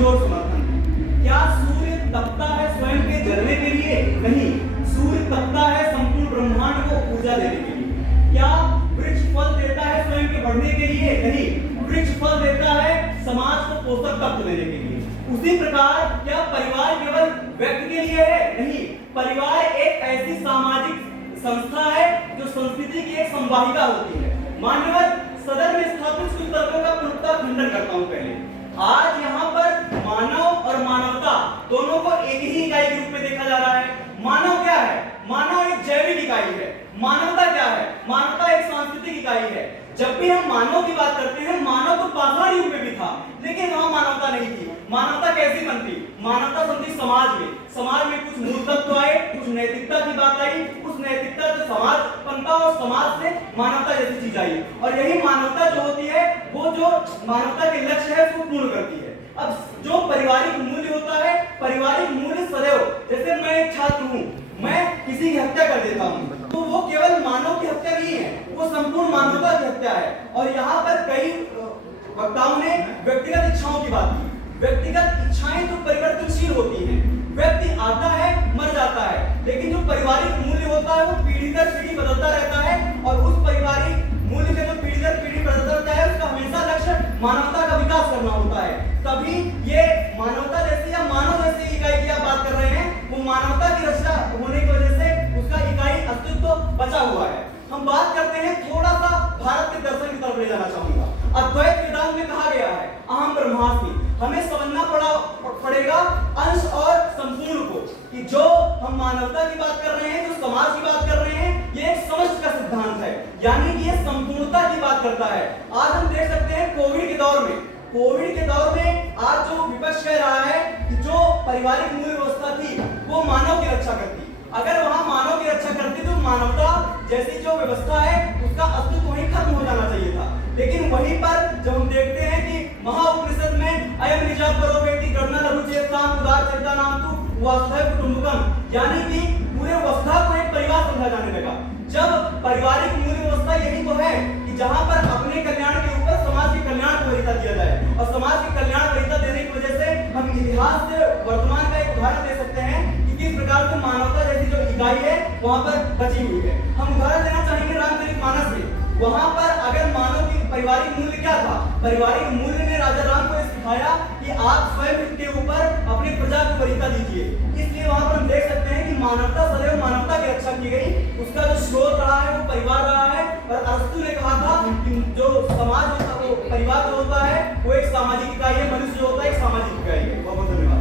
पुरजोर समर्थन है। क्या सूर्य तपता है स्वयं के जलने के लिए? नहीं, सूर्य तपता है संपूर्ण ब्रह्मांड को ऊर्जा देने के लिए। क्या वृक्ष फल देता है स्वयं के बढ़ने के लिए? नहीं, वृक्ष फल देता है समाज को पोषक तत्व देने के लिए। उसी प्रकार क्या परिवार केवल व्यक्ति के लिए है? नहीं, परिवार एक ऐसी सामाजिक संस्था है जो संस्कृति की एक संवाहिका होती है। मान्यवर, सदन में स्थापित कुछ तर्कों का पूर्णतः खंडन करता हूं। पहले, आज यहाँ पर मानव और मानवता दोनों को एक ही इकाई के रूप में देखा जा रहा है। मानव क्या है? मानव एक जैविक इकाई है। मानवता क्या है? मानवता एक सांस्कृतिक इकाई है। जब भी हम मानव की बात करते हैं, मानव तो पाषाण युग में भी था, लेकिन वहां मानवता नहीं थी। मानवता कैसी बनती? मानवता बनती समाज में। समाज में कुछ मूल तत्व आए, कुछ नैतिकता की बात आई, उस नैतिकता से समाज बनता और समाज से मानवता जैसी चीज आई। और यही मानवता जो होती है, वो जो मानवता के लक्ष्य है उसको पूर्ण करती है। अब जो पारिवारिक मूल्य होता है, पारिवारिक मूल्य सदैव, जैसे मैं एक छात्र हूँ, मैं किसी की हत्या कर देता हूँ, तो वो केवल मानव की हत्या नहीं है, वो संपूर्ण मानवता की हत्या है। और यहाँ पर कई वक्ताओं ने व्यक्तिगत इच्छाओं की बात की। व्यक्तिगत इच्छाएं तो परिवर्तनशील होती हैं। व्यक्ति आता है, मर जाता है, लेकिन जो पारिवारिक मूल्य होता है वो पीढ़ी दर पीढ़ी बदलता रहता है। और उस पारिवारिक मूल्य से जो पीढ़ी दर पीढ़ी बदलता रहता है, उसका हमेशा लक्ष्य मानवता का विकास करना होता है। तभी ये मानवता जैसी या मानव जैसी इकाई की आप बात कर रहे हैं, वो मानवता की रचना होने की वजह से उसका इकाई अस्तित्व बचा हुआ है। हम बात करते हैं, थोड़ा सा भारत के दर्शन की तरफ ले जाना चाहूंगा। अद्वैत वेदांत में कहा गया है अहम ब्रह्मास्मि। हमें समझना पड़ेगा अंश और संपूर्ण को, कि जो हम मानवता की बात कर रहे हैं, जो समाज की बात कर रहे हैं, ये एक समष्टि का सिद्धांत है, यानी कि ये संपूर्णता की बात करता है। आज हम देख सकते हैं कोविड के दौर में आज जो विपक्ष कह रहा है कि जो पारिवारिक मूल्य व्यवस्था थी वो मानव की रक्षा करती। अगर वहां मानव की रक्षा करती तो मानवता जैसी जो व्यवस्था है उसका अस्तित्व वहीं खत्म हो जाना चाहिए था। लेकिन वहीं पर जब हम देखते हैं कि महाउपनिषद में अयम निजा परो व्यक्ति गणना लघु चेताम उदार चेता नाम तु वसुधैव कुटुंबकम, यानी कि पूरे वसुधा को एक परिवार समझा जाने लगा। जब पारिवारिक मूल्य व्यवस्था यही तो है कि जहां पर अपने कल्याण के ऊपर समाज के कल्याण को वरीयता दिया जाए, और समाज के कल्याण वरीयता देने की वजह से हम इतिहास से वर्तमान का एक उदाहरण दे सकते हैं कि किस प्रकार से मानवता जैसी जो इकाई है वहां पर बची हुई है। हम उदाहरण देना चाहेंगे रामचरितमानस में। वहां पर अगर मानव की पारिवारिक मूल्य क्या था? पारिवारिक मूल्य ने राजा राम को सिखाया कि आप स्वयं के ऊपर अपनी प्रजा को वरीयता दीजिए। इसलिए वहां पर हम देख सकते हैं कि मानवता सदैव मानवता की रक्षा की गई। उसका जो स्रोत रहा है वो परिवार रहा है। और अरस्तु ने कहा था कि जो समाज होता है, वो परिवार जो होता है वो एक सामाजिक इकाई है, मनुष्य जो होता है एक सामाजिक इकाई है। बहुत बहुत धन्यवाद।